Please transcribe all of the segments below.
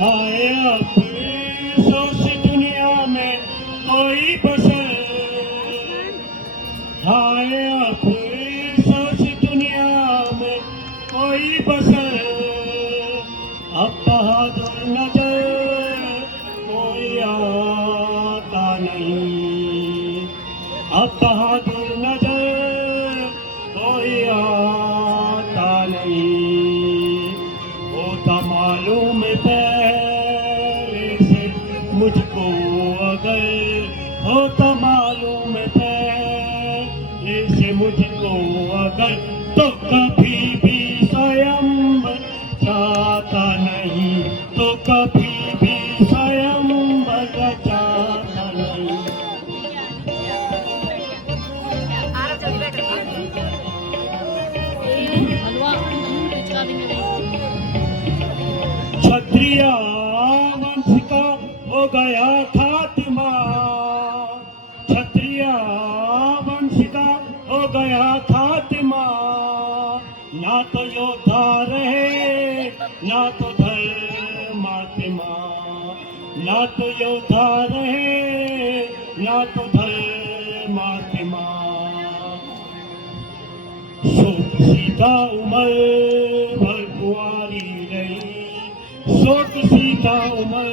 हाय अफसोस दुनिया में कोई बसर, हाय अफसोस दुनिया में कोई बसर, अब बहादुर नजर कोई आता नहीं, अब बहादुर नजर कोई आता नहीं। होता मालूम पहले से मुझको, अगर होता मालूम पहले से मुझको अगर, तो कभी भी स्वयं बचाता नहीं, तो कभी भी स्वयं बचाता नहीं। क्षत्रिय वंश का हो गया खात्मा, क्षत्रिय वंश का हो गया खात्मा, ना तो योद्धा रहे ना तो धर्मात्मा, ना तो योद्धा रहे ना तो धर्मात्मा। शोक सीता उम्र भर कुंवारी रही, शोक सीता उम्र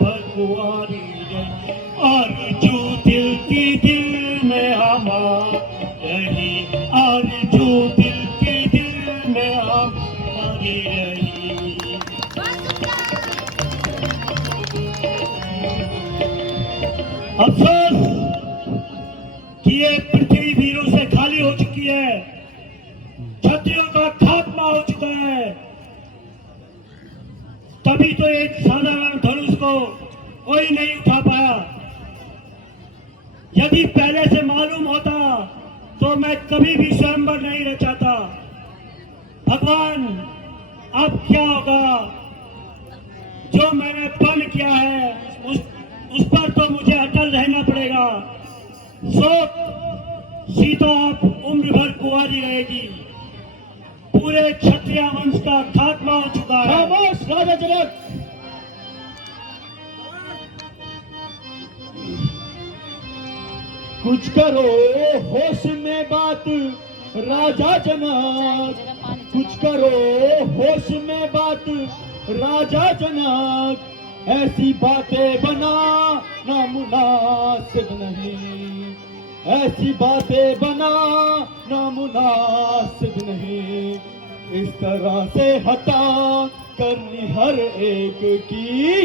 भर कुंवारी रही, आरज़ू दिल की दिल में हमारी, आरज़ू दिल की दिल में हमारी रही। अफसोस कि ये पृथ्वी वीरों से खाली हो चुकी है, क्षत्रियों का खात्मा हो चुका है। तभी तो एक साधारण धनुष को कोई नहीं उठा पाया। यदि पहले से मालूम होता तो मैं कभी भी स्वयंवर नहीं रचाता। भगवान, अब क्या होगा? जो मैंने प्रण किया है उस पर तो मुझे अटल रहना पड़ेगा। शोक सीता अब उम्र भर कुंवारी रहेगी। पूरे क्षत्रिय वंश का खात्मा हो चुका है। खामोश राजा जनक। कुछ करो होश में बात राजा जनक, कुछ करो होश में बात राजा जनक, ऐसी बातें बनाना मुनासिब नहीं, ऐसी बातें बनाना मुनासिब नहीं। इस तरह से हटा करनी हर एक की,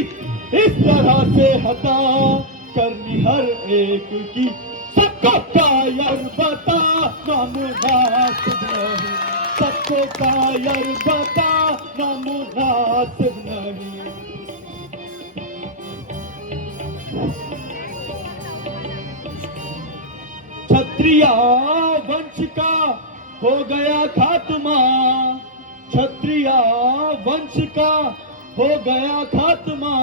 इस तरह से हटा करनी हर एक की, सबको कायर बताना मुनासिब नहीं, सबको कायर बताना मुनासिब नहीं। क्षत्रिय वंश का हो गया खात्मा, क्षत्रिय वंश का हो गया खात्मा,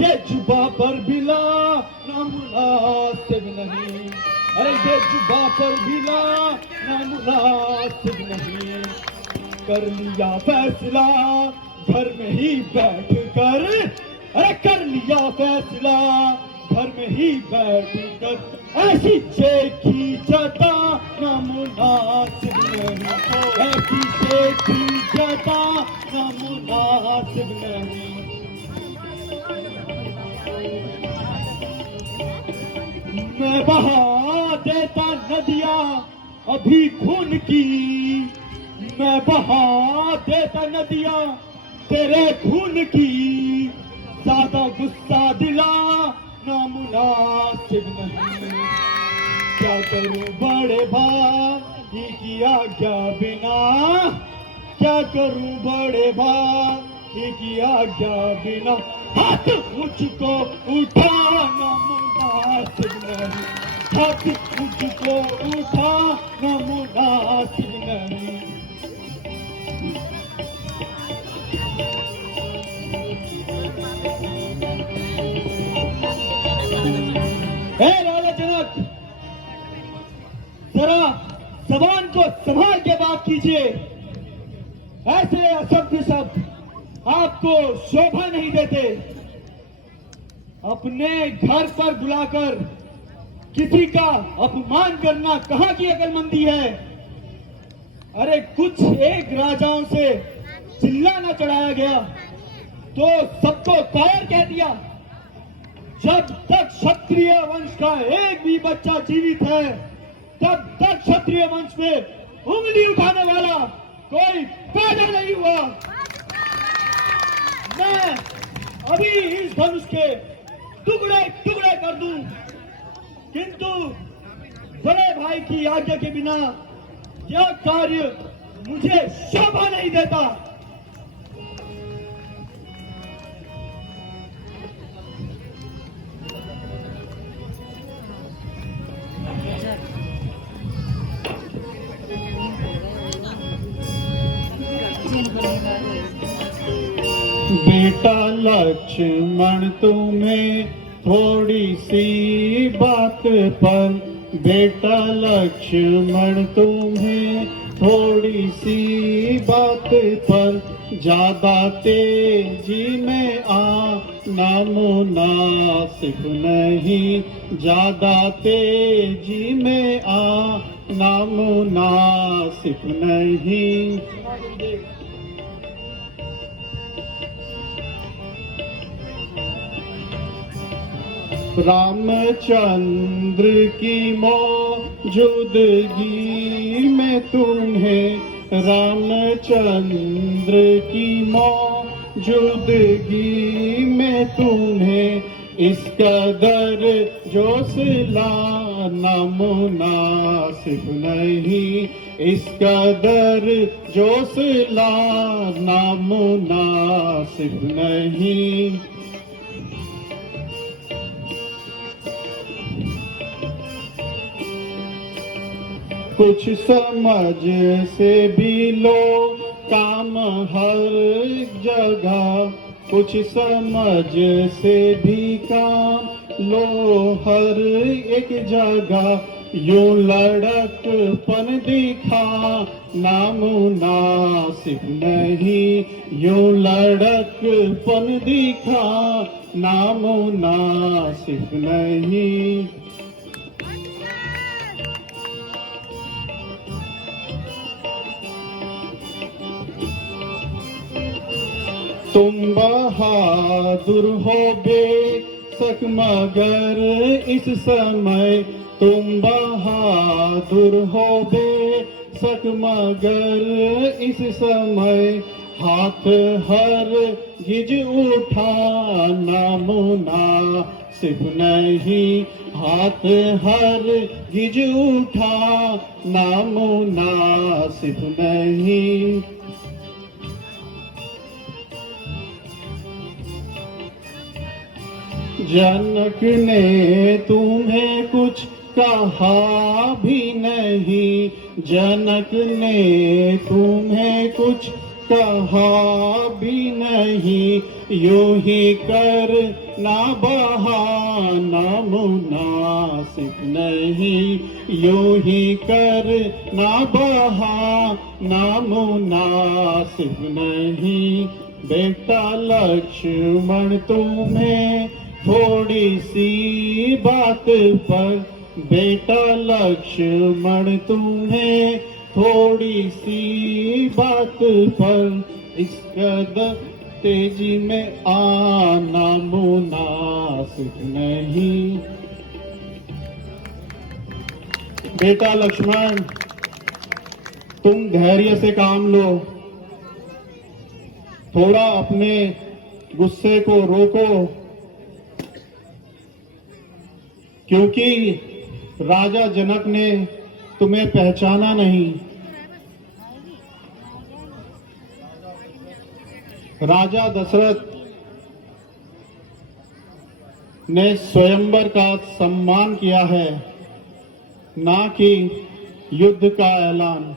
ये जुबा पर बिला नामुनासिब नहीं, अरे ये जुबा पर बिला नामुनासिब नहीं। कर लिया फैसला घर में ही बैठ कर, अरे कर लिया फैसला घर में ही बैठ कर, ऐसी शेखी जता नामुनासिब नहीं, ऐसी शेखी जता नामुनासिब नहीं। मैं बहा देता नदियां अभी खून की, मैं बहा देता नदियां तेरे खून की, ज्यादा गुस्सा दिला नामुनासिब नहीं। क्या करूं बड़े भाई की आज्ञा बिना, क्या करूं बड़े भाई की आज्ञा बिना, हाथ मुझको उठाना मुनासिब नहीं, हाथ मुझको उठाना मुनासिब नहीं। हे राजा जनक, जरा जबान को संभाल के बात कीजिए। ऐसे असभ्य शब्द आपको शोभा नहीं देते। अपने घर पर बुलाकर किसी का अपमान करना कहां की अकलमंदी है। अरे कुछ एक राजाओं से चिल्लाना चढ़ाया गया तो सबको कायर कह दिया। जब तक क्षत्रिय वंश का एक भी बच्चा जीवित है तब तक क्षत्रिय वंश पे उंगली उठाने वाला कोई पैदा नहीं हुआ। मैं अभी इस धनुष के टुकड़े टुकड़े कर दूं, किंतु बड़े भाई की आज्ञा के बिना यह कार्य मुझे शोभा नहीं देता। बेटा लक्ष्मण तुम्हें थोड़ी सी बात पर, बेटा लक्ष्मण तुम्हें थोड़ी सी बात पर ज्यादा तेजी में आना मुनासिब नहीं, ज्यादा तेजी में आना मुनासिब नहीं। रामचंद्र की मौजूदगी में तुम्हें, रामचंद्र की मौजूदगी में तुम्हें इस कदर जोश लाना मुनासिब नहीं, इस कदर जोश लाना मुनासिब नहीं। कुछ समझ से भी लो काम हर जगह, कुछ समझ से भी काम लो हर एक जगह। यूं लड़कपन दिखा ना मुनासिब नहीं, यूं लड़कपन दिखा ना मुनासिब नहीं। तुम बहादुर हो बेशक मगर इस समय, तुम बहादुर हो बेशक मगर इस समय हाथ हर गिज उठाना मुनासिब नहीं, हाथ हर गिज उठाना मुनासिब नहीं। जनक ने तुम्हें कुछ कहा भी नहीं, जनक ने तुम्हें कुछ कहा भी नहीं। यूं ही कर ना बहाना मुनासिब नहीं, यूं ही कर ना बहाना मुनासिब नहीं। बेटा लक्ष्मण तुम्हें थोड़ी सी बात पर, बेटा लक्ष्मण तुम्हें थोड़ी सी बात पर इस कदर तेजी में आना मुनासिब नहीं। बेटा लक्ष्मण तुम धैर्य से काम लो, थोड़ा अपने गुस्से को रोको, क्योंकि राजा जनक ने तुम्हें पहचाना नहीं। राजा दशरथ ने स्वयंवर का सम्मान किया है, ना कि युद्ध का ऐलान।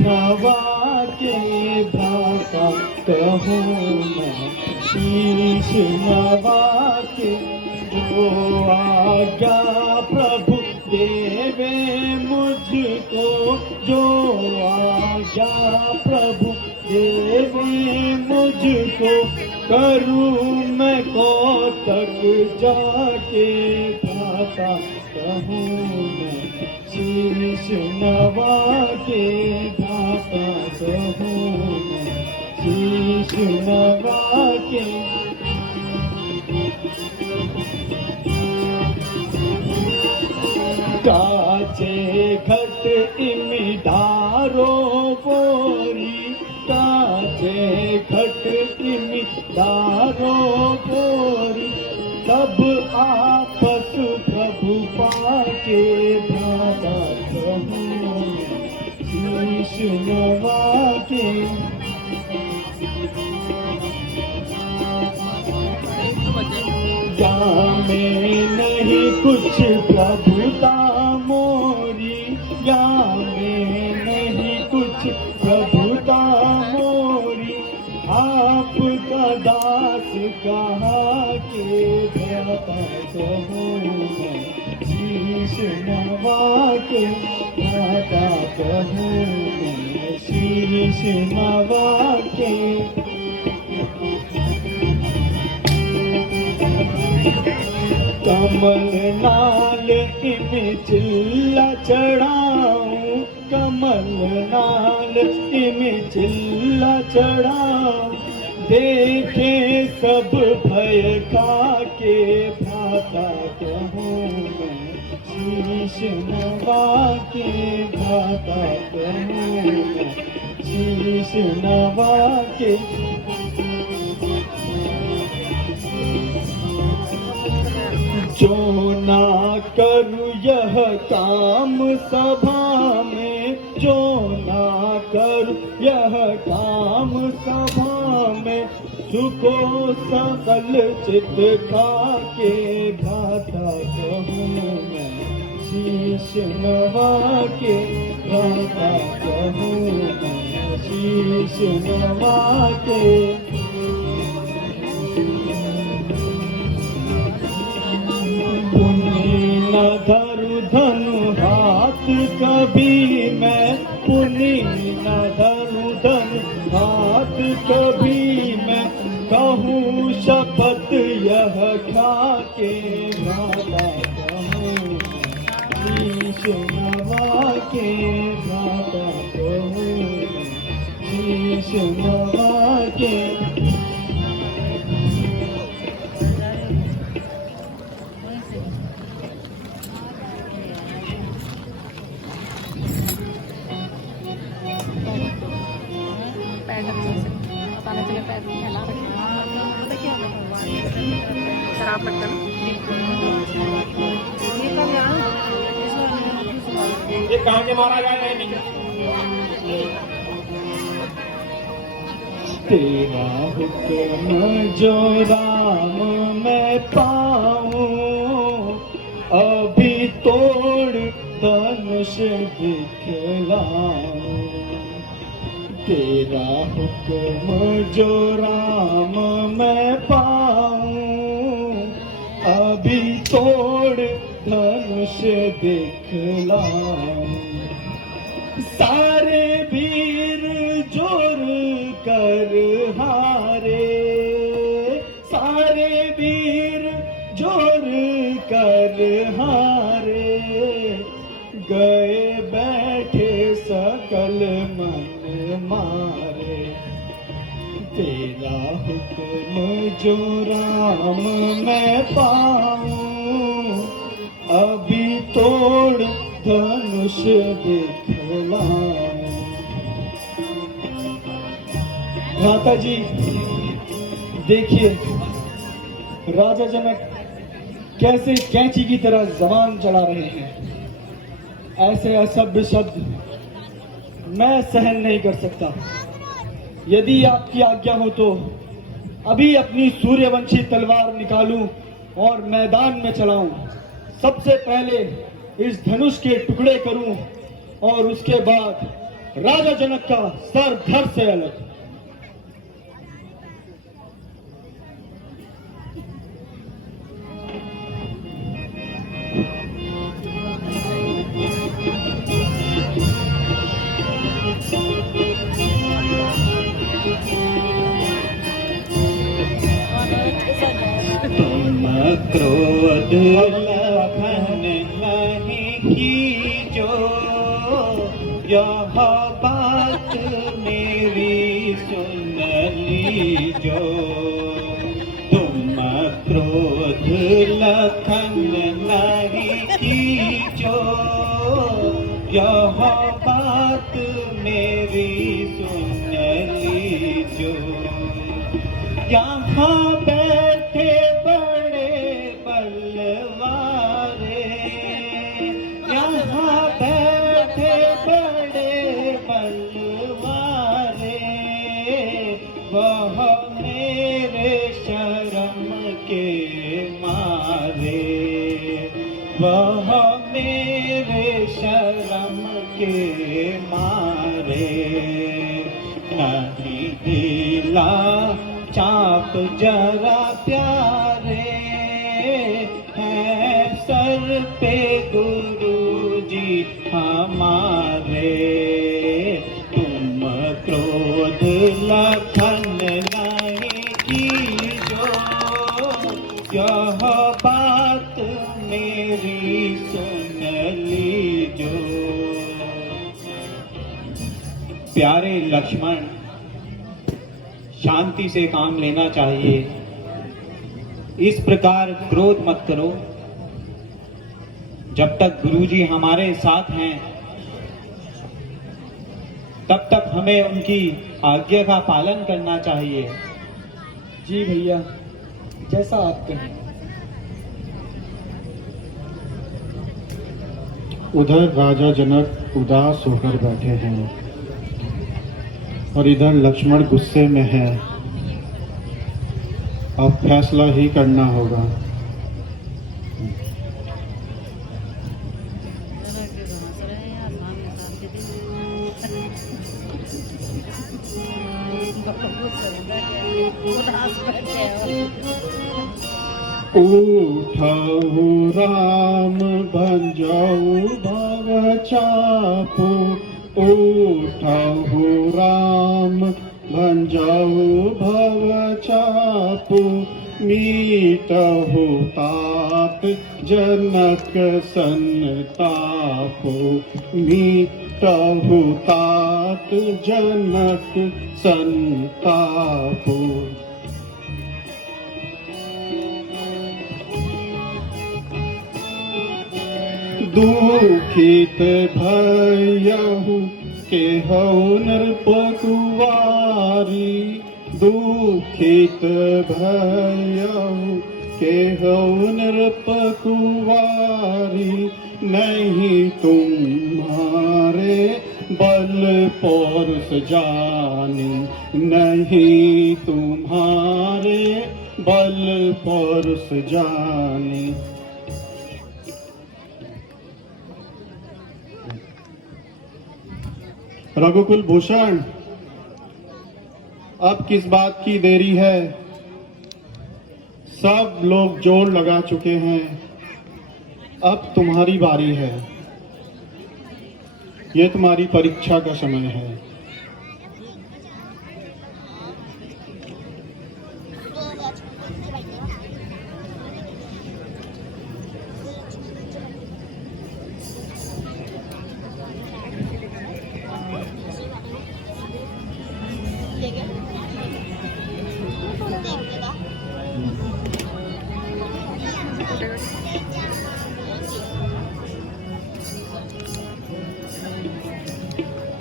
नवा के भ्राता कहूँ मैं, शीश नवा के। जो आज्ञा प्रभु देवे मुझको, जो आज्ञा प्रभु देवे मुझको, करूँ मैं कौतक जाके भ्राता कहूँ मैं, शीश नवा के भ्राता कहूँ मैं, शीश नवा के। काचे घट इमि ढारो बोरी, काचे घट इमि ढारो बोरी, सब आपस प्रभु पाके भ्राता कहूँ शीश नवा के। जाने नहीं कुछ प्रभुता मोरी, जाने नहीं कुछ प्रभुता मोरी, आपका दास कहा के भ्राता कहूँ मैं, शीश नवा के भ्राता कहूँ मैं, शीश नवा के। कमल नाल इमि चिल्ला चढ़ाऊं, कमल नाल इमि चिल्ला चढ़ाऊं, देखे सब भय खाके भ्राता कहूँ मैं, शीश नवा के भ्राता कहूँ मैं, शीश नवा के। जो ना करूँ यह काम सभा में, जो ना करूँ यह काम सभा में, सुखो सकल चित खाके भ्राता कहूँ मैं, शीश नवा के भ्राता कहूँ मैं, शीश नवा के। न धरु धनु हाथ कभी मैं, पुनि न धरु धनु हाथ कभी मैं, कहूँ शपथ यह खाके भ्राता कहूँ शीश नवा के भ्राता कहूँ शीश नवा के। शराब पत्तन ये कहाँ के मारा जाए नहीं। तेरा हुक्म जो राम मैं पाऊं, अभी तोड़ धनुष दिखलाऊं। तेरा हुक्म जो राम मैं पाऊं, अभी तोड़ धनुष दिखलाऊं। सारे वीर जोर कर हारे, सारे वीर जोर कर हारे, गए बैठे सकल मन मारे। तेरा हुक्म जो राम मैं पाऊं, अभी तोड़ धनुष दिखलाऊं। भ्राता जी देखिए, राजा जनक कैसे कैंची की तरह जबान चला रहे हैं। ऐसे असभ्य शब्द मैं सहन नहीं कर सकता। यदि आपकी आज्ञा हो तो अभी अपनी सूर्यवंशी तलवार निकालूं और मैदान में चलाऊं। सबसे पहले इस धनुष के टुकड़े करूं और उसके बाद राजा जनक का सर धड़ से अलग। तुम क्रोध लखन नहीं कीजो, यह बात मेरी सुन लीजो। तुम क्रोध लखन नहीं कीजो, यह बात मेरी सुन लीजो। यहाँ बैठे बड़े बलवारे, यहाँ बैठे बड़े बलवारे, वह मेरे शर्म के मारे, वह मेरे शर्म के मारे। नहीं दिला चाप जरा प्यारे हैं सर पे गुरुजी हमारे। तुम क्रोध लखन नहीं कीजो, यह बात मेरी सुन लीजो। प्यारे लक्ष्मण, शांति से काम लेना चाहिए। इस प्रकार क्रोध मत करो। जब तक गुरुजी हमारे साथ हैं तब तक हमें उनकी आज्ञा का पालन करना चाहिए। जी भैया, जैसा आप कहें। उधर राजा जनक उदास होकर बैठे हैं और इधर लक्ष्मण गुस्से में है। अब फैसला ही करना होगा। उठऊ राम बन जाऊ भव चापू, उठऊ राम बन जाऊ भव चापू। मीटहु तात जनक संतापो, मीटहु तात जनक संतापो। दुखित भयहु केहु नृपकुवारी, दुखित भयहु केहु नृपकुवारी। नहीं तुम्हारे बल पौरुष जानी, नहीं तुम्हारे बल पौरुष जानी। रघुकुल भूषण, अब किस बात की देरी है? सब लोग जोड़ लगा चुके हैं, अब तुम्हारी बारी है। ये तुम्हारी परीक्षा का समय है।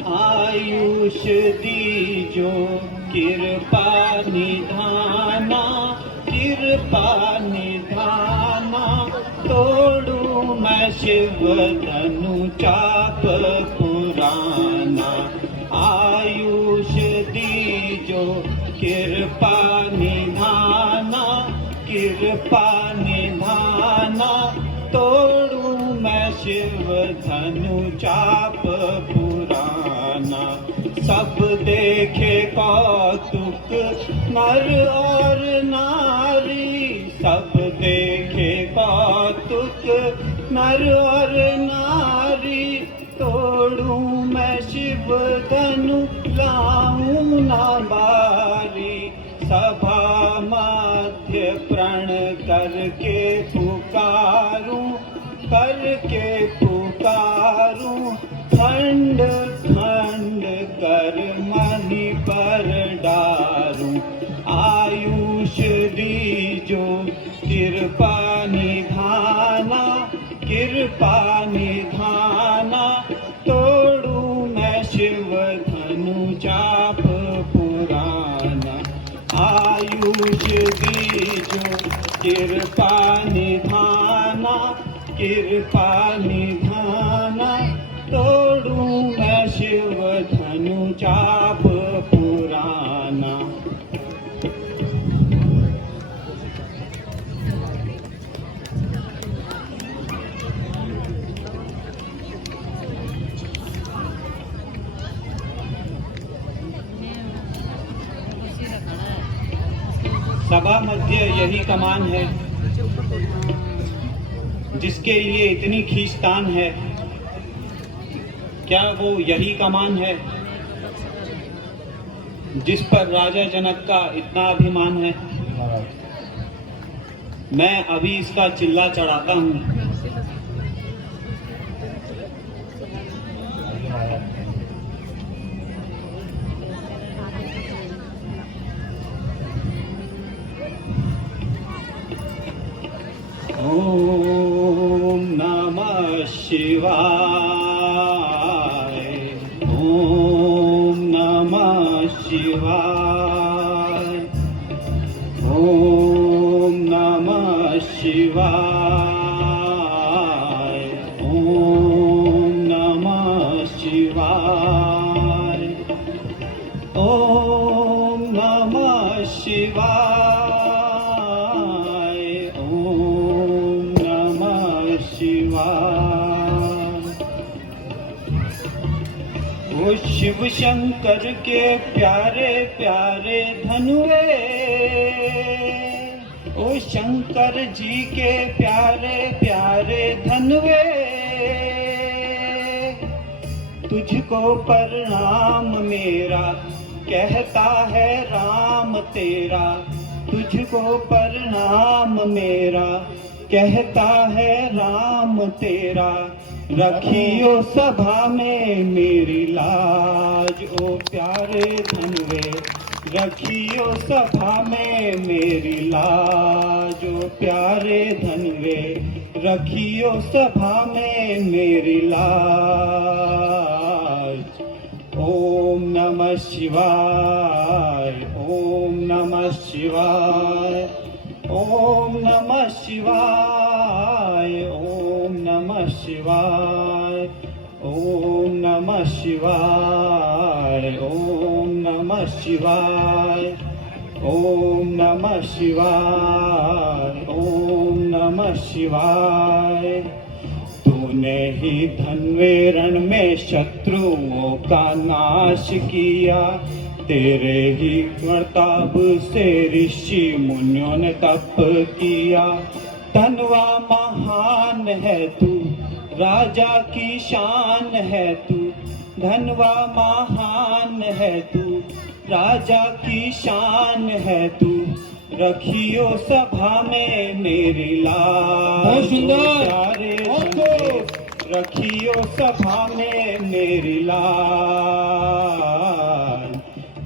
आयुष दीजो कृपा निधाना, कृपा निधाना। तोड़ू मैं शिव धनु चाप पुराना, आयुष दीजो कृपा निधाना, कृपा निधाना। तोड़ू मैं शिव धनु चाप पुराना। देखे कौतुक नर और नारी, सब देखे कौतुक नर और नारी। तोड़ूं मैं शिव धनु लाऊं ना बारी, सभा मध्य प्रण करके पुकारूं, करके पुकारूं। खंड खंड कर मणि पर डारूं, आयुष दीजो कृपा निधाना, कृपा निधाना। तोड़ूं मैं शिव धनु चाप पुराना, आयुष दीजो कृपा निधाना, कृपा निधाना। तोड़ूं मैं शिव धनु चाप पुराना। सभा मध्य यही कमान है जिसके लिए इतनी खींचतान है। क्या वो यही कमान है जिस पर राजा जनक का इतना अभिमान है? मैं अभी इसका चिल्ला चढ़ाता हूँ। ओम नमः शिवाय, ओम नमः शिवाय, ओम नमः शिवाय, ओम नमः शिवाय, ओम नमः शिवाय, ओम नमः शिवाय। वो शिव शंकर के प्यारे प्यारे धनुए, ओ शंकर जी के प्यारे प्यारे धनुए। तुझको प्रणाम मेरा कहता है राम तेरा, तुझको प्रणाम मेरा कहता है राम तेरा। रखियो सभा में मेरी लाज ओ प्यारे धनवे, रखियो सभा में मेरी लाज ओ प्यारे धनवे, रखियो सभा में मेरी लाज। ओम नमः शिवाय, ओम नमः शिवाय, ओम नमः शिवाय, ओम नमः शिवाय, ओम नमः शिवाय, ओम नमः शिवाय, ओम नमः शिवाय, ओम नमः शिवाय। तूने ही धनवे रण में शत्रुओं का नाश किया, तेरे ही प्रताप से ऋषि मुनियों ने तप किया। धनवा महान है तू, राजा की शान है तू, धनवा महान है तू, राजा की शान है तू। रखियो सभा में मेरी लाज, बहुत सुंदर, प्यारे बहुत धनवे, रखियो सभा में मेरी लाज।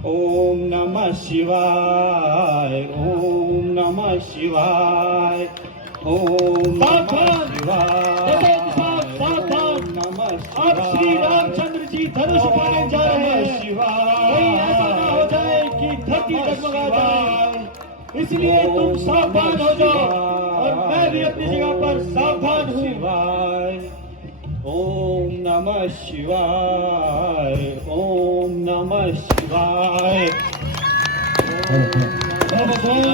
ओम नमः शिवाय, ओम नमः शिवाय, ओम नमः शिवाय, सावधान, नमः अब श्री रामचंद्र जी धनुष उठाने जा रहे हैं। कहीं ऐसा ना हो जाए कि धरती डगमगा जाए, इसलिए तुम सावधान हो जाओ और मैं भी अपनी जगह पर सावधान हूँ। ओम नमः शिवाय, ओम नमः शिवाय, ओम नमः